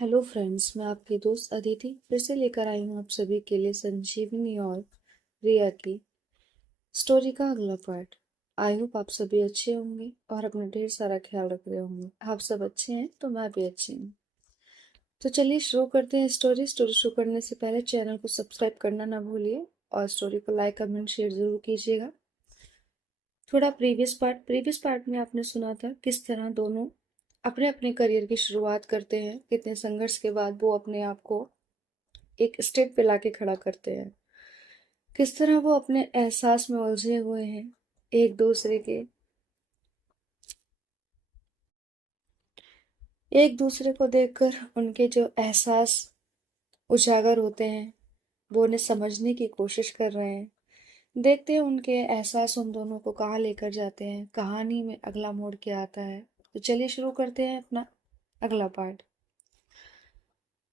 Hello friends, मैं आपकी दोस्त अदिति फिर से लेकर आई हूँ आप सभी के लिए संजीवनी और रिया की स्टोरी का अगला पार्ट। आई होप आप सभी अच्छे होंगे और अपना ढेर सारा ख्याल रख रहे होंगे। आप सब अच्छे हैं तो मैं भी अच्छी हूँ। तो चलिए शुरू करते हैं स्टोरी शुरू करने से पहले चैनल को सब्सक्राइब करना ना भूलिए और स्टोरी को लाइक कमेंट शेयर जरूर कीजिएगा। थोड़ा प्रीवियस पार्ट में आपने सुना था किस तरह दोनों अपने अपने करियर की शुरुआत करते हैं, कितने संघर्ष के बाद वो अपने आप को एक स्टेप पे लाके खड़ा करते हैं। किस तरह वो अपने एहसास में उलझे हुए हैं, एक दूसरे को देखकर उनके जो एहसास उजागर होते हैं वो उन्हें समझने की कोशिश कर रहे हैं। देखते हैं उनके एहसास उन दोनों को कहाँ लेकर जाते हैं, कहानी में अगला मोड़ क्या आता है। तो चलिए शुरू करते हैं अपना अगला पार्ट।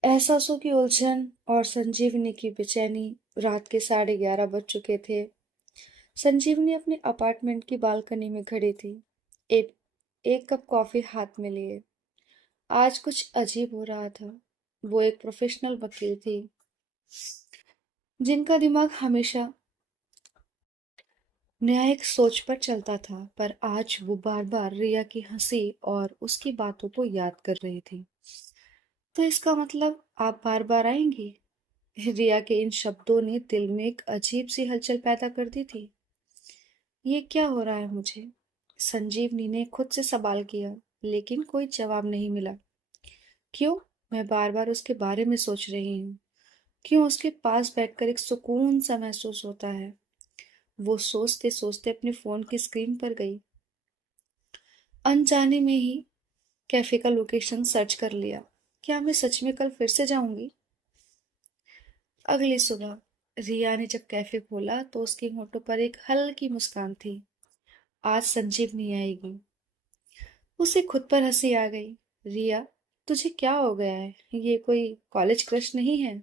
एहसासों की उलझन और संजीवनी की बेचैनी। रात के 11:30 बज चुके थे। संजीवनी अपने अपार्टमेंट की बालकनी में खड़ी थी, एक एक कप कॉफी हाथ में लिए। आज कुछ अजीब हो रहा था। वो एक प्रोफेशनल वकील थी, जिनका दिमाग हमेशा न्यायिक सोच पर चलता था, पर आज वो बार बार रिया की हंसी और उसकी बातों को याद कर रही थी। तो इसका मतलब आप बार बार आएंगी? रिया के इन शब्दों ने दिल में एक अजीब सी हलचल पैदा कर दी थी। ये क्या हो रहा है मुझे? संजीवनी ने खुद से सवाल किया, लेकिन कोई जवाब नहीं मिला। क्यों? मैं बार बार उसके बारे में सोच रही हूँ। क्यों उसके पास बैठकर एक सुकून सा महसूस होता है? वो सोचते सोचते अपने फोन की स्क्रीन पर गई। अनजाने में ही कैफे का लोकेशन सर्च कर लिया। क्या मैं सच में कल फिर से जाऊंगी? अगली सुबह रिया ने जब कैफे खोला तो उसके होठों पर एक हल्की मुस्कान थी। आज संजीवनी आएगी। उसे खुद पर हंसी आ गई। रिया, तुझे क्या हो गया है? ये कोई कॉलेज क्रश नहीं है।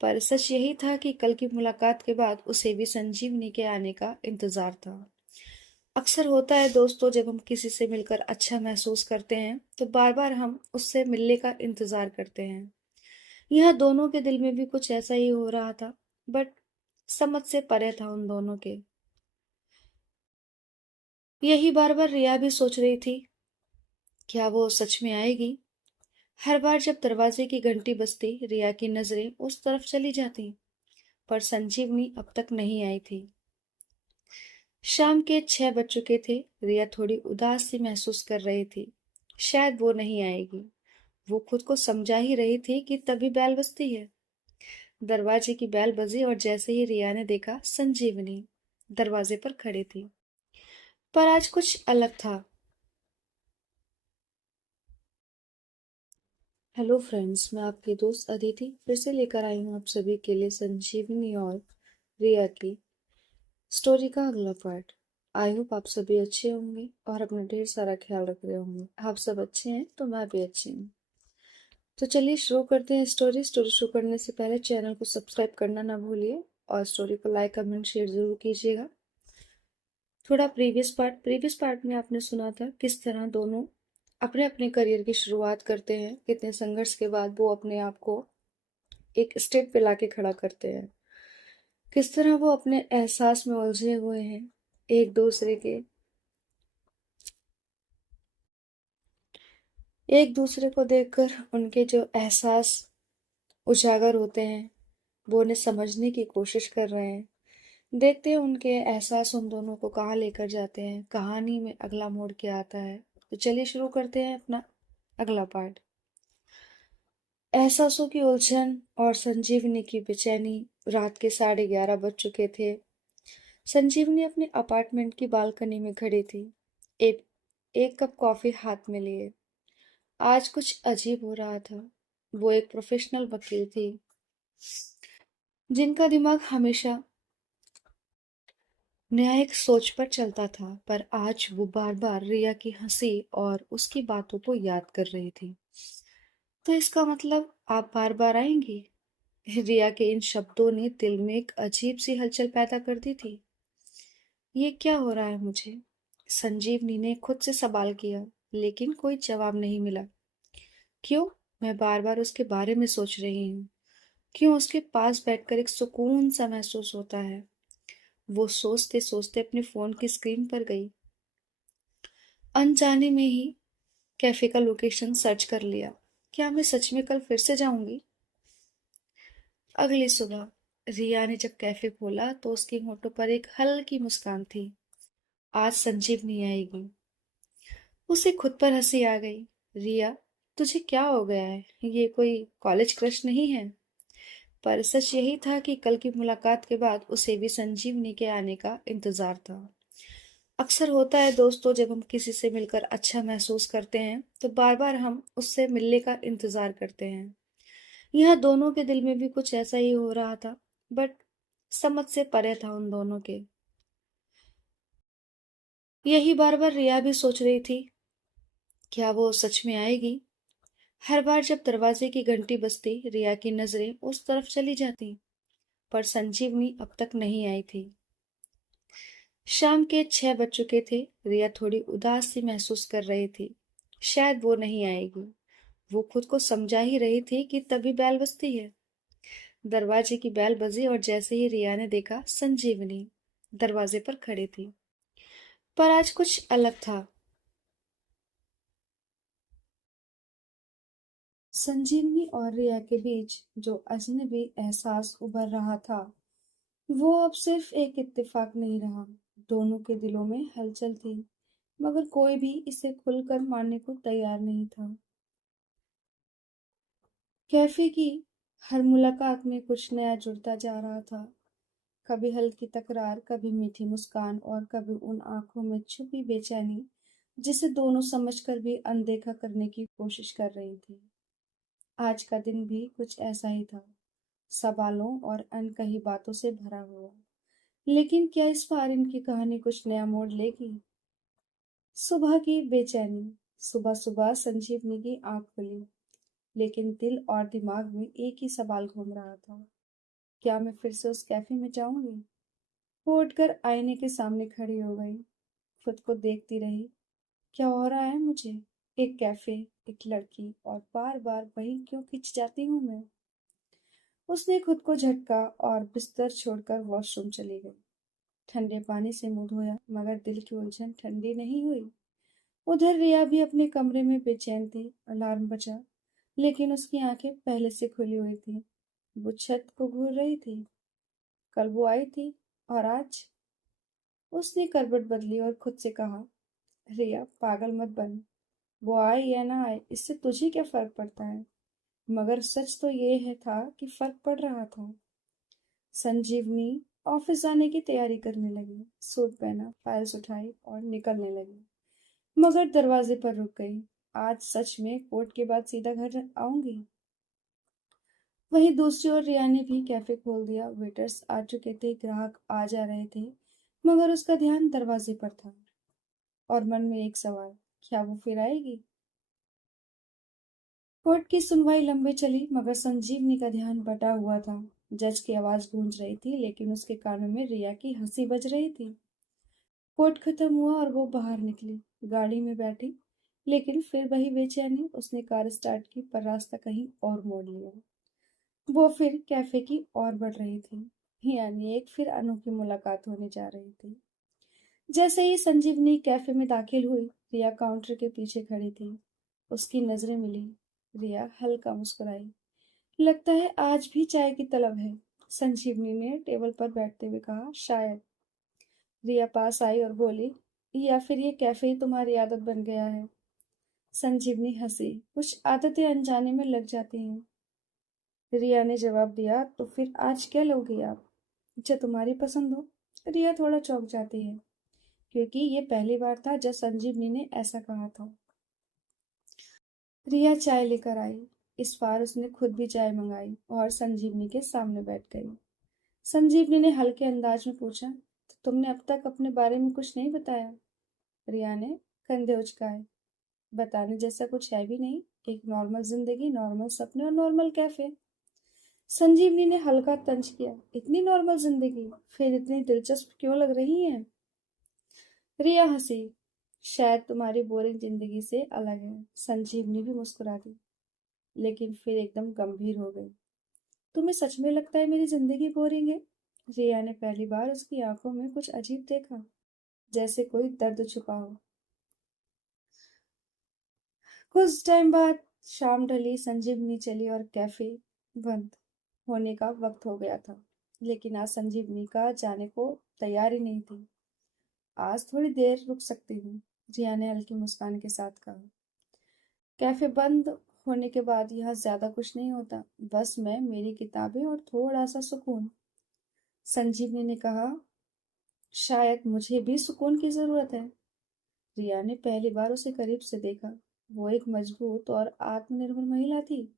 पर सच यही था कि कल की मुलाकात के बाद उसे भी संजीवनी के आने का इंतजार था। अक्सर होता है दोस्तों, जब हम किसी से मिलकर अच्छा महसूस करते हैं तो बार बार हम उससे मिलने का इंतजार करते हैं। यह दोनों के दिल में भी कुछ ऐसा ही हो रहा था, बट समझ से परे था उन दोनों के। यही बार बार रिया भी सोच रही थी, क्या वो सच में आएगी? हर बार जब दरवाजे की घंटी बजती रिया की नजरें उस तरफ चली जाती, पर संजीवनी अब तक नहीं आई थी। शाम के 6 बज चुके थे। रिया थोड़ी उदास सी महसूस कर रही थी। शायद वो नहीं आएगी। वो खुद को समझा ही रही थी कि तभी बैल बजती है। दरवाजे की बैल बजी और जैसे ही रिया ने देखा, संजीवनी दरवाजे पर खड़ी थी। पर आज कुछ अलग था। हेलो फ्रेंड्स, मैं आपकी दोस्त अदिति फिर से लेकर आई हूँ आप सभी के लिए संजीवनी और रिया की स्टोरी का अगला पार्ट। आई होप आप सभी अच्छे होंगे और अपना ढेर सारा ख्याल रख रहे होंगे। आप सब अच्छे हैं तो मैं भी अच्छी हूँ। तो चलिए शुरू करते हैं स्टोरी शुरू करने से पहले चैनल को सब्सक्राइब करना ना भूलिए और स्टोरी को लाइक कमेंट शेयर जरूर कीजिएगा। थोड़ा प्रीवियस पार्ट में आपने सुना था किस तरह दोनों अपने अपने करियर की शुरुआत करते हैं, कितने संघर्ष के बाद वो अपने आप को एक स्टेप पे लाके खड़ा करते हैं। किस तरह वो अपने एहसास में उलझे हुए हैं, एक दूसरे के एक दूसरे को देखकर उनके जो एहसास उजागर होते हैं वो उन्हें समझने की कोशिश कर रहे हैं। देखते हैं उनके एहसास उन दोनों को कहाँ लेकर जाते हैं, कहानी में अगला मोड़ क्या आता है। तो चलिए शुरू करते हैं अपना अगला पार्ट। एहसासों की उलझन और संजीवनी की बेचैनी। रात के 11:30 बज चुके थे। संजीवनी अपने अपार्टमेंट की बालकनी में खड़ी थी, एक एक कप कॉफी हाथ में लिए। आज कुछ अजीब हो रहा था। वो एक प्रोफेशनल वकील थी, जिनका दिमाग हमेशा न्यायिक सोच पर चलता था, पर आज वो बार बार रिया की हंसी और उसकी बातों को याद कर रही थी। तो इसका मतलब आप बार बार आएंगी? रिया के इन शब्दों ने दिल में एक अजीब सी हलचल पैदा कर दी थी। ये क्या हो रहा है मुझे? संजीवनी ने खुद से सवाल किया, लेकिन कोई जवाब नहीं मिला। क्यों? मैं बार बार उसके बारे में सोच रही हूँ। क्यों उसके पास बैठकर एक सुकून सा महसूस होता है। वो सोचते सोचते अपने फोन की स्क्रीन पर गई। अनजाने में ही कैफे का लोकेशन सर्च कर लिया। क्या मैं सच में कल फिर से जाऊंगी? अगली सुबह रिया ने जब कैफे खोला तो उसके होठों पर एक हल्की मुस्कान थी। आज संजीवनी आएगी। उसे खुद पर हंसी आ गई। रिया, तुझे क्या हो गया है? ये कोई कॉलेज क्रश नहीं है। पर सच यही था कि कल की मुलाकात के बाद उसे भी संजीवनी के आने का इंतजार था। अक्सर होता है दोस्तों, जब हम किसी से मिलकर अच्छा महसूस करते हैं तो बार बार हम उससे मिलने का इंतजार करते हैं। यहाँ दोनों के दिल में भी कुछ ऐसा ही हो रहा था। बट समझ से परे था उन दोनों के। यही बार बार रिया भी सोच रही थी, क्या वो सच में आएगी? हर बार जब दरवाजे की घंटी बजती रिया की नजरें उस तरफ चली जाती, पर संजीवनी अब तक नहीं आई थी। शाम के 6 बज चुके थे। रिया थोड़ी उदास सी महसूस कर रही थी। शायद वो नहीं आएगी। वो खुद को समझा ही रही थी कि तभी बैल बजती है। दरवाजे की बैल बजी और जैसे ही रिया ने देखा, संजीवनी दरवाजे पर खड़ी थी। पर आज कुछ अलग था। संजीवनी और रिया के बीच जो अजनबी एहसास उभर रहा था, वो अब सिर्फ एक इत्तेफाक नहीं रहा। दोनों के दिलों में हलचल थी, मगर कोई भी इसे खुलकर मानने को तैयार नहीं था। कैफे की हर मुलाकात में कुछ नया जुड़ता जा रहा था। कभी हल्की तकरार, कभी मीठी मुस्कान और कभी उन आंखों में छुपी बेचैनी जिसे दोनों समझकर भी अनदेखा करने की कोशिश कर रही थी। आज का दिन भी कुछ ऐसा ही था, सवालों और अनकही बातों से भरा हुआ। लेकिन क्या इस बार इनकी कहानी कुछ नया मोड़ लेगी? सुबह की बेचैनी। सुबह सुबह संजीवनी की आंख खुली, लेकिन दिल और दिमाग में एक ही सवाल घूम रहा था, क्या मैं फिर से उस कैफे में जाऊंगी? वो उठकर आईने के सामने खड़ी हो गई। खुद को देखती रही। क्या हो रहा है मुझे? एक कैफे, एक लड़की, और बार बार वही क्यों खिंच जाती हूँ मैं? उसने खुद को झटका और बिस्तर छोड़कर वॉशरूम चली गई। ठंडे पानी से मुंह धोया, मगर दिल की उलझन ठंडी नहीं हुई। उधर रिया भी अपने कमरे में बेचैन थी। अलार्म बजा, लेकिन उसकी आंखें पहले से खुली हुई थी। वो छत को घूर रही थी। कल वो आई थी, और आज? उसने करवट बदली और खुद से कहा, रिया पागल मत बन। वो आए या ना आए, इससे तुझे क्या फर्क पड़ता है? मगर सच तो ये है था कि फर्क पड़ रहा था। संजीवनी ऑफिस जाने की तैयारी करने लगी। सूट पहना, फाइल्स उठाई और निकलने लगी, मगर दरवाजे पर रुक गई। आज सच में कोर्ट के बाद सीधा घर आऊंगी। वहीं दूसरी ओर रिया ने भी कैफे खोल दिया। वेटर्स आ चुके थे, ग्राहक आ जा रहे थे, मगर उसका ध्यान दरवाजे पर था। और मन में एक सवाल, क्या वो फिर आएगी? कोर्ट की सुनवाई लंबे चली, मगर संजीवनी का ध्यान बटा हुआ था। जज की आवाज गूंज रही थी, लेकिन उसके कानों में रिया की हंसी बज रही थी। कोर्ट खत्म हुआ और वो बाहर निकली। गाड़ी में बैठी, लेकिन फिर वही बेचैनी। उसने कार स्टार्ट की, पर रास्ता कहीं और मोड़ लिया। वो फिर कैफे की ओर बढ़ रही थी, यानी एक फिर अनोखी मुलाकात होने जा रही थी। जैसे ही संजीवनी कैफे में दाखिल हुई, रिया काउंटर के पीछे खड़ी थी। उसकी नजरें मिली। रिया हल्का मुस्कुराई। लगता है आज भी चाय की तलब है, संजीवनी ने टेबल पर बैठते हुए कहा। शायद। रिया पास आई और बोली, या फिर ये कैफे ही तुम्हारी आदत बन गया है? संजीवनी हंसी। कुछ आदतें अनजाने में लग जाती हैं। रिया ने जवाब दिया, तो फिर आज क्या लोगी आप? जो तुम्हारी पसंद हो। रिया थोड़ा चौंक जाती है, क्योंकि ये पहली बार था जब संजीवनी ने ऐसा कहा था। रिया चाय लेकर आई। इस बार उसने खुद भी चाय मंगाई और संजीवनी के सामने बैठ गई। संजीवनी ने हल्के अंदाज में पूछा, तो तुमने अब तक अपने बारे में कुछ नहीं बताया? रिया ने कंधे उचकाए। बताने जैसा कुछ है भी नहीं। एक नॉर्मल जिंदगी, नॉर्मल सपने और नॉर्मल कैफे। संजीवनी ने हल्का तंज किया। इतनी नॉर्मल जिंदगी फिर इतनी दिलचस्प क्यों लग रही है? रिया हंसी। शायद तुम्हारी बोरिंग जिंदगी से अलग है। संजीवनी भी मुस्कुरा दी। लेकिन फिर एकदम गंभीर हो गई। तुम्हें सच में लगता है मेरी जिंदगी बोरिंग है? रिया ने पहली बार उसकी आंखों में कुछ अजीब देखा, जैसे कोई दर्द छुपा हो। कुछ टाइम बाद शाम ढली, संजीवनी चली और कैफे बंद होने का वक्त हो गया था। लेकिन आज संजीवनी का जाने को तैयार ही नहीं थी। आज थोड़ी देर रुक सकती हूँ, जिया ने हल्की मुस्कान के साथ कहा। कैफे बंद होने के बाद यहाँ ज्यादा कुछ नहीं होता, बस मैं, मेरी किताबें और थोड़ा सा सुकून। संजीवनी ने कहा, शायद मुझे भी सुकून की जरूरत है। रिया ने पहली बार उसे करीब से देखा। वो एक मजबूत और आत्मनिर्भर महिला थी,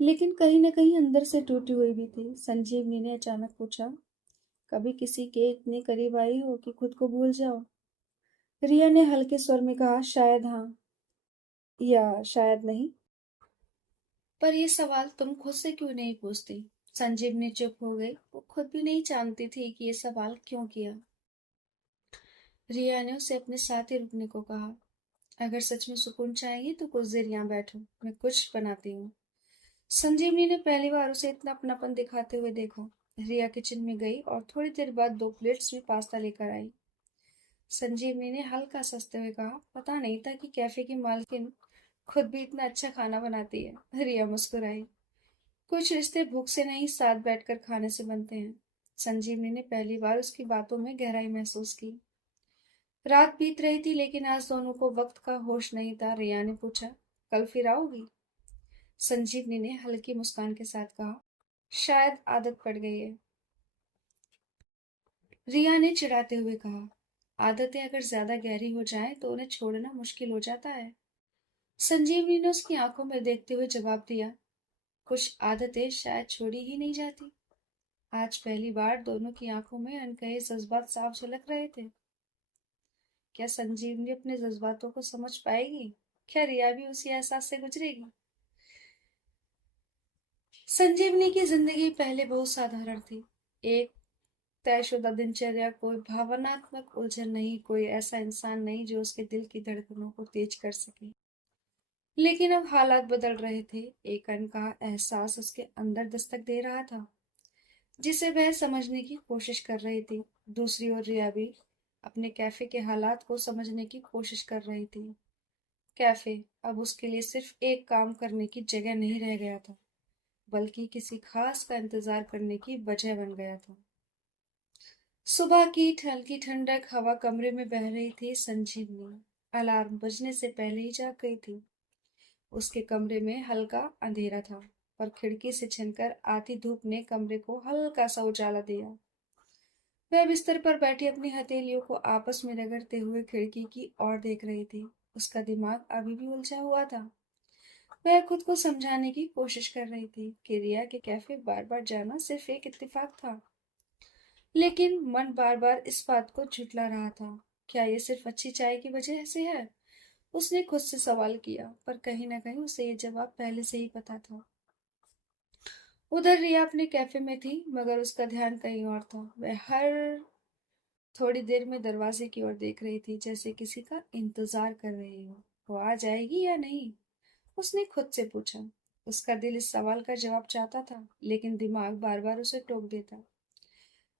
लेकिन कहीं न कहीं अंदर से टूटी हुई भी थी। संजीवनी ने अचानक पूछा, कभी किसी के इतने करीब आई हो कि खुद को भूल जाओ? रिया ने हल्के स्वर में कहा, शायद हाँ, या शायद नहीं। पर ये सवाल तुम खुद से क्यों नहीं पूछती? संजीवनी चुप हो गई। वो खुद भी नहीं जानती थी कि ये सवाल क्यों किया। रिया ने उसे अपने साथ ही रुकने को कहा। अगर सच में सुकून चाहिए तो कुछ देर यहाँ बैठो, मैं कुछ बनाती हूँ। संजीवनी ने पहली बार उसे इतना अपनापन दिखाते हुए देखा। रिया किचन में गई और थोड़ी देर बाद 2 प्लेट्स में पास्ता लेकर आई। संजीवनी ने हल्का हंसते हुए कहा, पता नहीं था कि कैफे की मालकिन खुद भी इतना अच्छा खाना बनाती है। रिया मुस्कुराई। कुछ रिश्ते भूख से नहीं, साथ बैठकर खाने से बनते हैं। संजीवनी ने पहली बार उसकी बातों में गहराई महसूस की। रात बीत रही थी, लेकिन आज दोनों को वक्त का होश नहीं था। रिया ने पूछा, कल फिर आओगी? संजीवनी ने हल्की मुस्कान के साथ कहा, शायद आदत पड़ गई है। रिया ने चिढ़ाते हुए कहा, आदतें अगर ज्यादा गहरी हो जाएं तो उन्हें छोड़ना मुश्किल हो जाता है। संजीवनी ने उसकी आंखों में देखते हुए जवाब दिया, कुछ आदतें शायद छोड़ी ही नहीं जाती। आज पहली बार दोनों की आंखों में अनकहे जज्बात साफ झलक रहे थे। क्या संजीवनी अपने जज्बातों को समझ पाएगी? क्या रिया भी उसी एहसास से गुजरेगी? संजीवनी की जिंदगी पहले बहुत साधारण थी। एक तयशुदा दिनचर्या, कोई भावनात्मक उलझन नहीं, कोई ऐसा इंसान नहीं जो उसके दिल की धड़कनों को तेज कर सके। लेकिन अब हालात बदल रहे थे। एक अनकहा एहसास उसके अंदर दस्तक दे रहा था, जिसे वह समझने की कोशिश कर रही थी। दूसरी ओर रिया भी अपने कैफे के हालात को समझने की कोशिश कर रही थी। कैफे अब उसके लिए सिर्फ एक काम करने की जगह नहीं रह गया था, बल्कि किसी खास का इंतजार करने की वजह बन गया था। सुबह की हल्की ठंडक हवा कमरे में बह रही थी। संजीवनी अलार्म बजने से पहले ही जाग गई थी। उसके कमरे में हल्का अंधेरा था, पर खिड़की से छिनकर आती धूप ने कमरे को हल्का सा उजाला दिया। वह बिस्तर पर बैठी अपनी हथेलियों को आपस में रगड़ते हुए खिड़की की ओर देख रही थी। उसका दिमाग अभी भी उलझा हुआ था। वह खुद को समझाने की कोशिश कर रही थी कि रिया के कैफे बार बार जाना सिर्फ एक इत्तेफाक था, लेकिन मन बार बार इस बात को झुठला रहा था। क्या ये सिर्फ अच्छी चाय की वजह से है? उसने खुद से सवाल किया, पर कहीं ना कहीं उसे ये जवाब पहले से ही पता था। उधर रिया अपने कैफे में थी, मगर उसका ध्यान कहीं और था। वह हर थोड़ी देर में दरवाजे की ओर देख रही थी, जैसे किसी का इंतजार कर रही हो। वो आ जाएगी या नहीं? उसने खुद से पूछा। उसका दिल इस सवाल का जवाब चाहता था, लेकिन दिमाग बार बार उसे टोक देता।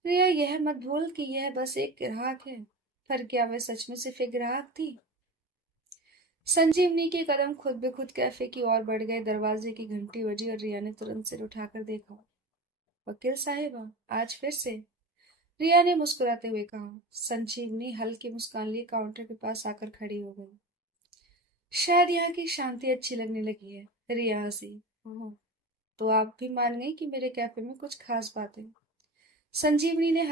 रिया, यह मत भूल कि यह बस एक ग्राहक है। पर क्या वह सच में सिर्फ एक ग्राहक थी? संजीवनी के कदम खुद ब खुद कैफे की ओर बढ़ गए। दरवाजे की घंटी बजी और रिया ने तुरंत सिर उठाकर देखा। वकील साहिबा, आज फिर से? रिया ने मुस्कुराते हुए कहा। संजीवनी हल्की मुस्कान लिए काउंटर के पास आकर खड़ी हो गई। शायद यहाँ की शांति अच्छी लगने लगी है। रिया हंसी। ओह, तो आप भी मान गई कि मेरे कैफे में कुछ खास बात है? संजीवनी ने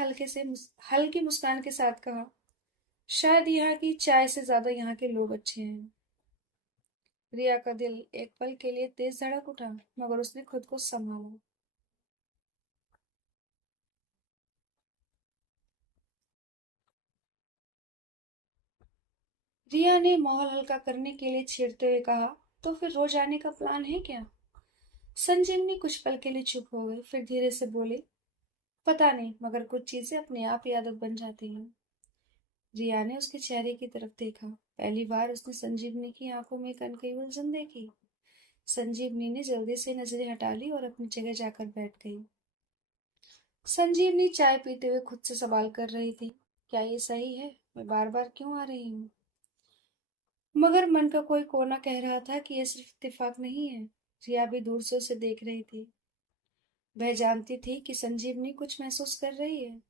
हल्की मुस्कान के साथ कहा, शायद यहाँ की चाय से ज्यादा यहाँ के लोग अच्छे हैं। रिया का दिल एक पल के लिए तेज धड़क उठा, मगर उसने खुद को संभाला। रिया ने माहौल हल्का करने के लिए छेड़ते हुए कहा, तो फिर रोज आने का प्लान है क्या? संजीवनी कुछ पल के लिए चुप हो गई, फिर धीरे से बोली, पता नहीं, मगर कुछ चीजें अपने आप ही आदत बन जाती हैं। रिया ने उसके चेहरे की तरफ देखा। पहली बार उसने संजीवनी की आंखों में एक अनकही उलझन देखी। संजीवनी ने जल्दी से नजरें हटा ली और अपनी जगह जाकर बैठ गई। संजीवनी चाय पीते हुए खुद से सवाल कर रही थी, क्या ये सही है? मैं बार बार क्यों आ रही हूँ? मगर मन का कोई कोना कह रहा था कि यह सिर्फ इत्तेफाक नहीं है। रिया भी दूर से उसे देख रही थी। वह जानती थी कि संजीवनी कुछ महसूस कर रही है,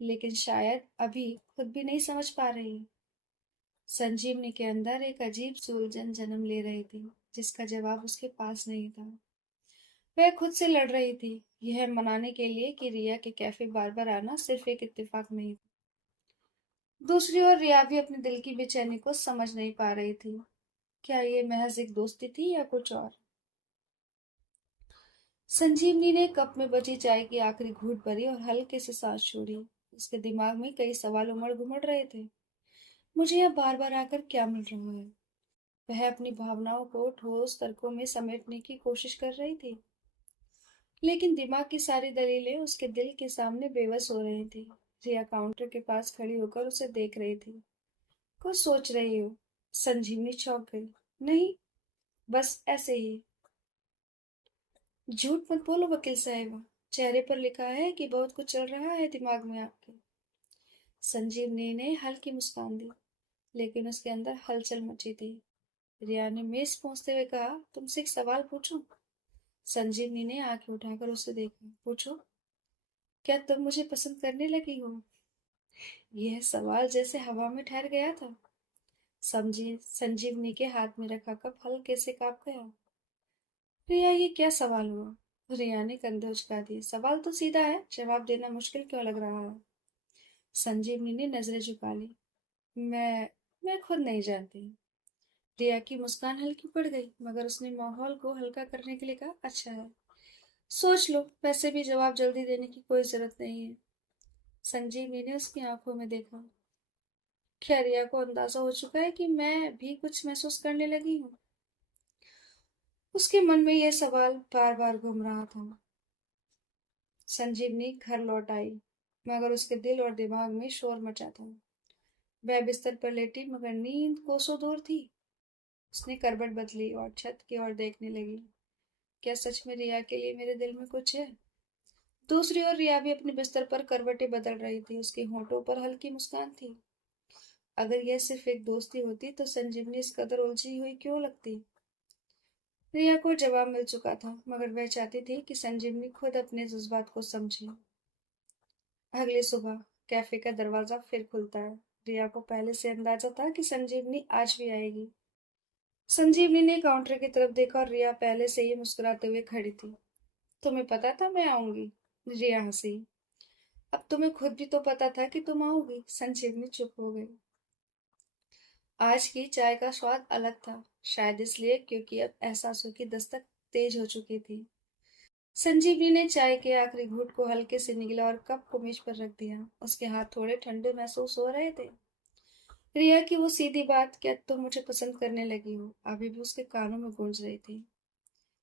लेकिन शायद अभी खुद भी नहीं समझ पा रही। संजीवनी के अंदर एक अजीब सी उलझन जन्म ले रही थी, जिसका जवाब उसके पास नहीं था। वह खुद से लड़ रही थी, यह मनाने के लिए कि रिया के कैफे बार बार आना सिर्फ एक इत्तेफाक नहीं था। दूसरी ओर रिया भी अपने दिल की बेचैनी को समझ नहीं पा रही थी। क्या ये महज एक दोस्ती थी या कुछ और? संजीवनी ने कप में बची चाय की आखिरी घूंट भरी और हल्के से सांस छोड़ी। उसके दिमाग में कई सवाल उमड़ घुमड़ रहे थे। मुझे यह बार बार आकर क्या मिल रहा है? वह अपनी भावनाओं को ठोस तर्कों में समेटने की कोशिश कर रही थी, लेकिन दिमाग की सारी दलीलें उसके दिल के सामने बेबस हो रही थी। रिया काउंटर के पास खड़ी होकर उसे देख रही थी। कुछ सोच रही हो? संजीवनी चौंक गई। नहीं, बस ऐसे ही। झूठ मत बोलो वकील साहिबा, चेहरे पर लिखा है कि बहुत कुछ चल रहा है दिमाग में आपके। संजीवनी ने हल्की मुस्कान दी, लेकिन उसके अंदर हलचल मची थी। रिया ने मेज पहुंचते हुए कहा, तुमसे एक सवाल पूछूं? संजीवनी ने आंखें उठाकर उसे देखा। पूछो। क्या तुम मुझे पसंद करने लगी हो? यह सवाल जैसे हवा में ठहर गया था। समझी संजीवनी के हाथ में रखा कप हल्के से कांप गया। रिया, ये क्या सवाल हुआ? रिया ने कंधे उचका दिए। सवाल तो सीधा है, जवाब देना मुश्किल क्यों लग रहा है? संजीवनी ने नजरें झुका ली। मैं खुद नहीं जानती। रिया की मुस्कान हल्की पड़ गई, मगर उसने माहौल को हल्का करने के लिए कहा, अच्छा है, सोच लो, वैसे भी जवाब जल्दी देने की कोई जरूरत नहीं है। संजीवनी ने उसकी आंखों में देखा। क्या रिया को अंदाजा हो चुका है कि मैं भी कुछ महसूस करने लगी हूँ? उसके मन में यह सवाल बार बार घूम रहा था। संजीवनी घर लौट आई, मगर उसके दिल और दिमाग में शोर मचा था। वह बिस्तर पर लेटी, मगर नींद कोसों दूर थी। उसने करवट बदली और छत की ओर देखने लगी। क्या सच में रिया के लिए मेरे दिल में कुछ है? दूसरी ओर रिया भी अपने बिस्तर पर करवटें बदल रही थी। उसके होंठों पर हल्की मुस्कान थी। अगर यह सिर्फ एक दोस्ती होती तो संजीवनी इस कदर उलझी हुई क्यों लगती? रिया को जवाब मिल चुका था, मगर वह चाहती थी कि संजीवनी खुद अपने जज्बात को समझे। अगली सुबह कैफे का दरवाजा फिर खुलता है। रिया को पहले से अंदाजा था कि संजीवनी आज भी आएगी। संजीवनी ने काउंटर की तरफ देखा और रिया पहले से ही मुस्कुराते हुए खड़ी थी। तुम्हें पता था मैं आऊंगी? रिया हंसी। अब तुम्हें खुद भी तो पता था कि तुम आओगी। संजीवनी चुप हो गई। आज की चाय का स्वाद अलग था, शायद इसलिए क्योंकि अब एहसासों की दस्तक तेज हो चुकी थी। संजीवनी ने चाय के आखिरी घूंट को हल्के से निगला और कप को मेज पर रख दिया। उसके हाथ थोड़े ठंडे महसूस हो रहे थे। रिया की वो सीधी बात, क्या तुम मुझे पसंद करने लगी हो, अभी भी उसके कानों में गूंज रही थी।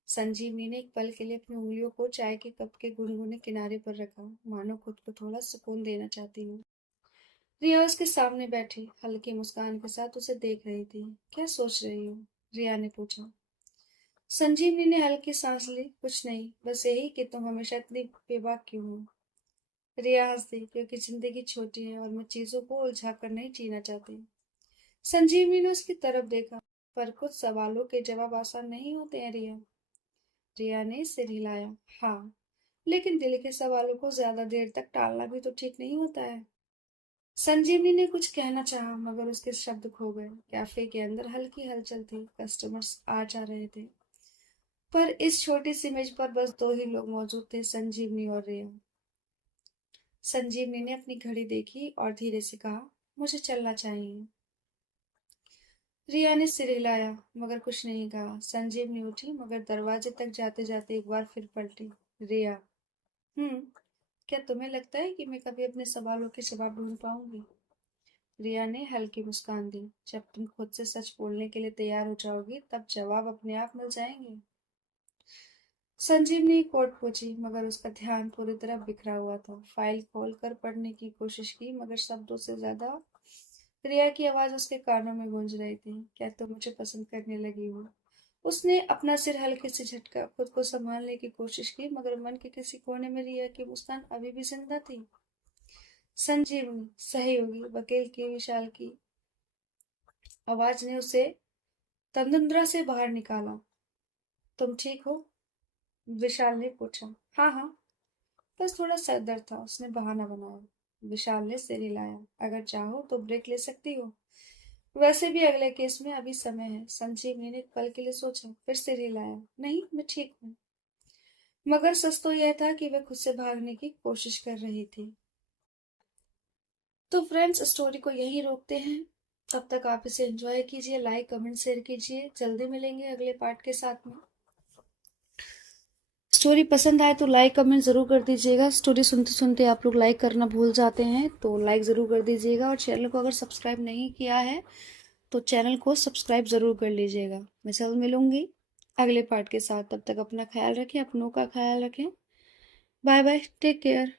संजीवनी ने एक पल के लिए अपनी उंगलियों को चाय के कप के गुनगुने किनारे पर रखा, मानो खुद को थोड़ा सुकून देना चाहती हूँ। रिया उसके सामने बैठी हल्की मुस्कान के साथ उसे देख रही थी। क्या सोच रही हो? रिया ने पूछा। संजीवनी ने हल्की सांस ली। कुछ नहीं, बस यही कि तुम हमेशा इतनी बेबाक क्यों हो। रिया हंस दी, क्योंकि जिंदगी छोटी है और मैं चीजों को उलझा कर नहीं जीना चाहती। संजीवनी ने उसकी तरफ देखा। पर कुछ सवालों के जवाब आसान नहीं होते हैं रिया। रिया ने सिर हिलाया। हाँ, लेकिन दिल के सवालों को ज्यादा देर तक टालना भी तो ठीक नहीं होता है। संजीवनी ने कुछ कहना चाहा, मगर उसके शब्द खो गए। कैफे के अंदर हल्की हलचल थी, कस्टमर्स आ जा रहे थे। पर इस छोटी सी मेज पर बस दो ही लोग मौजूद थे, संजीवनी और रिया। संजीवनी ने अपनी घड़ी देखी और धीरे से कहा, मुझे चलना चाहिए। रिया ने सिर हिलाया, मगर कुछ नहीं कहा। संजीवनी उठी, मगर दरवाजे तक जाते जाते एक बार फिर पलटी। रिया, हम्म, क्या तुम्हें लगता है कि मैं कभी अपने सवालों के जवाब ढूंढ पाऊंगी? रिया ने हल्की मुस्कान दी। जब तुम खुद से सच बोलने के लिए तैयार हो जाओगी, तब जवाब अपने आप मिल जाएंगे। संजीवनी कोट पूछी, मगर उसका ध्यान पूरी तरह बिखरा हुआ था। फाइल खोलकर पढ़ने की कोशिश की, मगर शब्दों से ज्यादा रिया की आवाज उसके कानों में गूंज रही थी। क्या तुम मुझे पसंद करने लगी हो, उसने अपना सिर हल्के से झटका, खुद को संभालने की कोशिश की, मगर मन के किसी कोने में रिया की मुस्कान अभी भी जिंदा थी। संजीवनी, सहयोगी, वकील की विशाल की आवाज ने उसे तंद्रा से बाहर निकाला। तुम ठीक हो? विशाल ने पूछा। हाँ हाँ, बस थोड़ा सर दर्द था, उसने बहाना बनाया। विशाल ने सिर हिलाया। अगर चाहो तो ब्रेक ले सकती हो, वैसे भी अगले केस में अभी समय है। संजीवनी ने पल के लिए सोचा, फिर सिर हिलाया। नहीं, मैं ठीक हूँ। मगर सच तो यह था कि वह खुद से भागने की कोशिश कर रही थी। तो फ्रेंड्स, स्टोरी को यहीं रोकते हैं। तब तक आप इसे एंजॉय कीजिए, लाइक कमेंट शेयर कीजिए। जल्दी मिलेंगे अगले पार्ट के साथ में। स्टोरी पसंद आए तो लाइक कमेंट ज़रूर कर दीजिएगा। स्टोरी सुनते सुनते आप लोग लाइक करना भूल जाते हैं, तो लाइक ज़रूर कर दीजिएगा। और चैनल को अगर सब्सक्राइब नहीं किया है तो चैनल को सब्सक्राइब ज़रूर कर लीजिएगा। मैं जल्द मिलूंगी अगले पार्ट के साथ। तब तक अपना ख्याल रखें, अपनों का ख्याल रखें। Bye bye, take care.